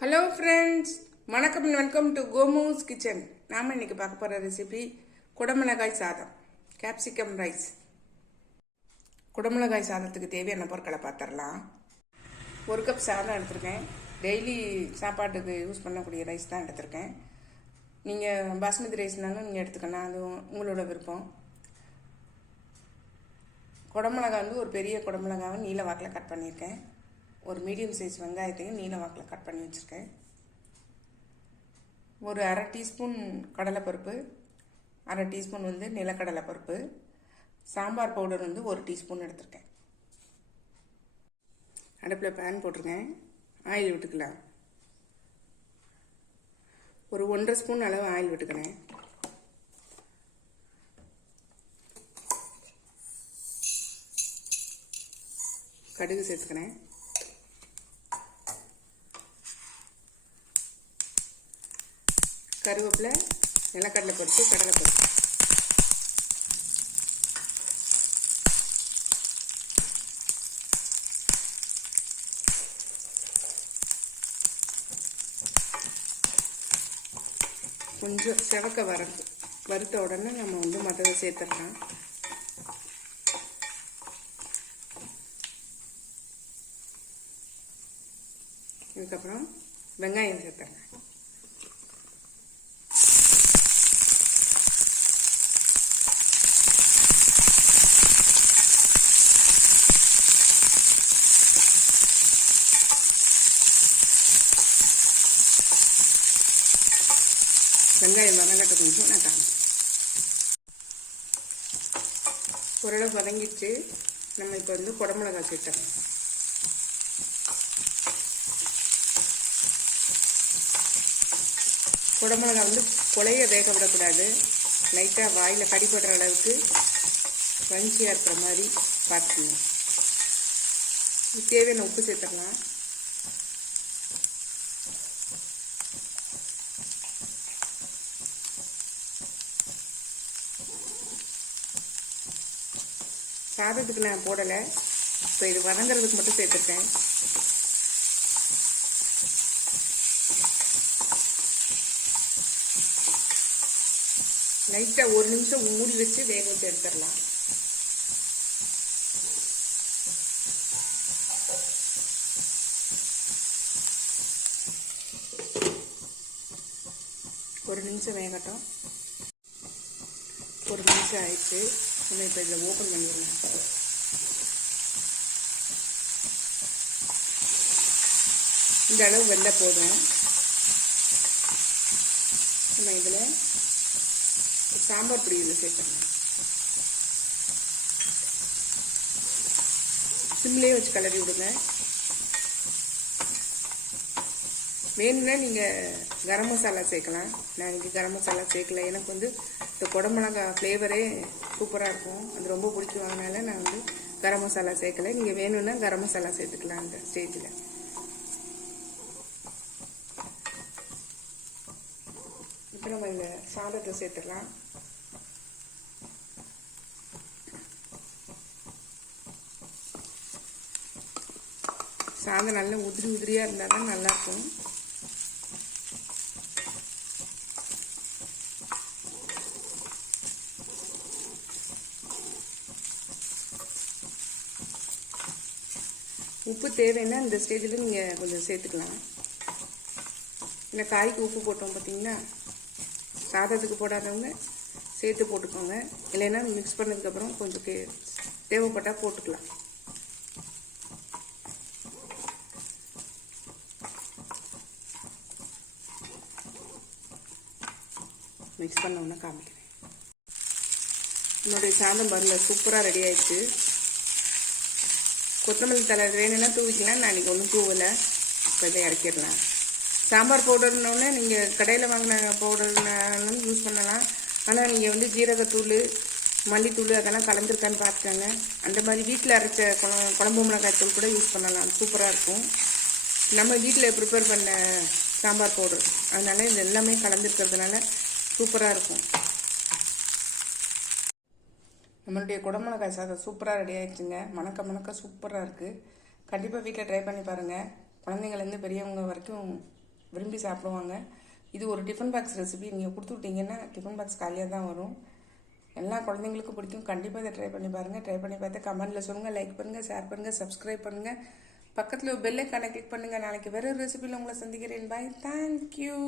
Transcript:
Hello friends, வணக்கம் welcome to கோமூஸ் kitchen. நாம் இன்னைக்கு பார்க்க போகிற ரெசிபி குடமிளகாய் சாதம், கேப்சிகம் ரைஸ். குடமிளகாய் சாதத்துக்கு தேவையான பொருட்களை பார்த்துடலாம். 1 கப் சாதம் எடுத்திருக்கேன். டெய்லி சாப்பாட்டுக்கு யூஸ் பண்ணக்கூடிய ரைஸ் தான் எடுத்திருக்கேன். நீங்கள் பாஸ்மதி ரைஸ்னாலும் நீங்கள் எடுத்துக்கலாம், அது உங்களோட விருப்பம். குடமிளகாய் வந்து ஒரு பெரிய குடமிளகாவை நீல வாக்கில் கட் பண்ணியிருக்கேன். ஒரு மீடியம் சைஸ் வெங்காயத்தையும் நீல வாக்கில் கட் பண்ணி வச்சுருக்கேன். ஒரு அரை டீஸ்பூன் கடலைப்பருப்பு, அரை டீஸ்பூன் வந்து நிலக்கடலை பருப்பு, சாம்பார் பவுடர் வந்து 1 டீஸ்பூன் எடுத்திருக்கேன். அடுப்பில் பேன் போட்டிருக்கேன். ஆயில் விட்டுக்கலாம். ஒரு 1.5 ஸ்பூன் அளவு ஆயில் விட்டுக்கிறேன். கடுகு சேர்த்துக்கிறேன். கருவேப்பிலை, நிலக்கடலை பருப்பு, கடலைப்பருப்பு. கொஞ்சம் செவக்க வறுத்த உடனே நம்ம வந்து மற்றதை சேர்த்துடலாம். இதுக்கப்புறம் வெங்காயம் சேர்த்துறேன். வெங்காயம் வதங்கட்ட கொஞ்சம் நான் காணும். ஓரளவு வதங்கிட்டு நம்ம இப்போ வந்து குடமிளகாய் சேர்த்துறோம். குடமிளகாய் வந்து கொலைய வேக விடக்கூடாது. லைட்டாக வாயில் கடிப்படுற அளவுக்கு கிரன்ச்சியாக இருக்கிற மாதிரி பார்த்துக்கணும். தேவையான உப்பு சேர்த்துக்கலாம். சாதத்துக்கு நான் போடலை, இப்போ இது வதங்கிறதுக்கு மட்டும் சேர்த்துருக்கேன். லைட்டாக 1 நிமிஷம் மூடி வச்சு வேக வச்சு எடுத்துடலாம். ஒரு நிமிஷம் வேகட்டும். 1 நிமிஷம் ஆயிடுச்சு. நம்ம இப்போ இதில் ஓப்பன் பண்ணிடலாம். இந்த அளவு வெள்ளை போதும். நம்ம இதில் சாம்பார் பொடி இதில் சேர்த்துக்கலாம். சிம்லேயே வச்சு கிளறி விடுங்க. வேணும்னா நீங்கள் கரம் மசாலா சேர்க்கலாம். நான் இன்றைக்கி கரம் மசாலா சேர்க்கல. எனக்கு வந்து இந்த குடமிளகாய் ஃப்ளேவரே சூப்பராக இருக்கும், அது ரொம்ப பிடிக்கும். அதனால நான் வந்து கரம் மசாலா சேர்க்கலை. நீங்கள் வேணும்னா கரம் மசாலா சேர்த்துக்கலாம். அந்த ஸ்டேஜில் இப்போ நம்ம இந்த சாதத்தை சேர்த்துக்கலாம். சாதம் நல்லா உதிரியாக இருந்தால் தான் நல்லாயிருக்கும். உப்பு தேவைன்னா இந்த ஸ்டேஜில் நீங்கள் கொஞ்சம் சேர்த்துக்கலாம். இல்லை காய்க்கு உப்பு போட்டோம் பார்த்தீங்கன்னா, சாதத்துக்கு போடாதவங்க சேர்த்து போட்டுக்கோங்க. இல்லைன்னா மிக்ஸ் பண்ணதுக்கப்புறம் கொஞ்சம் தேவைப்பட்டால் போட்டுக்கலாம். மிக்ஸ் பண்ணோன்னா காமிக்கிறேன். என்னுடைய சாதம் பாருங்கள், சூப்பராக ரெடி ஆயிடுச்சு. கொத்தமல்லி தலை வேணும்னா தூவிக்கலாம். நான் இன்றைக்கி ஒன்றும் தூவலை. இப்போ இதை இறக்கிடலாம். சாம்பார் பவுடர்னோடனே நீங்கள் கடையில் வாங்கின பவுடர்னாலும் யூஸ் பண்ணலாம். ஆனால் நீங்கள் வந்து ஜீரகத்தூள், மல்லித்தூள் அதெல்லாம் கலந்துருக்கான்னு பார்த்துக்கோங்க. அந்த மாதிரி வீட்டில் அரைச்ச குழம்பு மிளகாய் தூள் கூட யூஸ் பண்ணலாம், சூப்பராக இருக்கும். நம்ம வீட்டில் ப்ரிப்பேர் பண்ண சாம்பார் பவுடர், அதனால இது எல்லாமே கலந்துருக்கிறதுனால சூப்பராக இருக்கும். நம்மளுடைய குடமிளகாய் சாதம் சூப்பராக ரெடி ஆயிடுச்சுங்க. மணக்க சூப்பராக இருக்குது. கண்டிப்பாக வீட்டில் ட்ரை பண்ணி பாருங்கள். குழந்தைங்கள்லேருந்து பெரியவங்க வரைக்கும் விரும்பி சாப்பிடுவாங்க. இது ஒரு டிஃபன் பாக்ஸ் ரெசிபி. நீங்கள் கொடுத்து விட்டீங்கன்னா டிஃபன் பாக்ஸ் காலியாக தான் வரும். எல்லா குழந்தைங்களுக்கும் பிடிக்கும். கண்டிப்பாக இதை ட்ரை பண்ணி பாருங்கள். ட்ரை பண்ணி பார்த்து கமெண்ட்டில் சொல்லுங்கள். லைக் பண்ணுங்கள், ஷேர் பண்ணுங்கள், சப்ஸ்கிரைப் பண்ணுங்கள். பக்கத்தில் பெல் ஐக்கானை கிளிக் பண்ணுங்கள். நாளைக்கு வேறு ரெசிபியில் உங்களை சந்திக்கிறேன். பாய். தேங்க்யூ.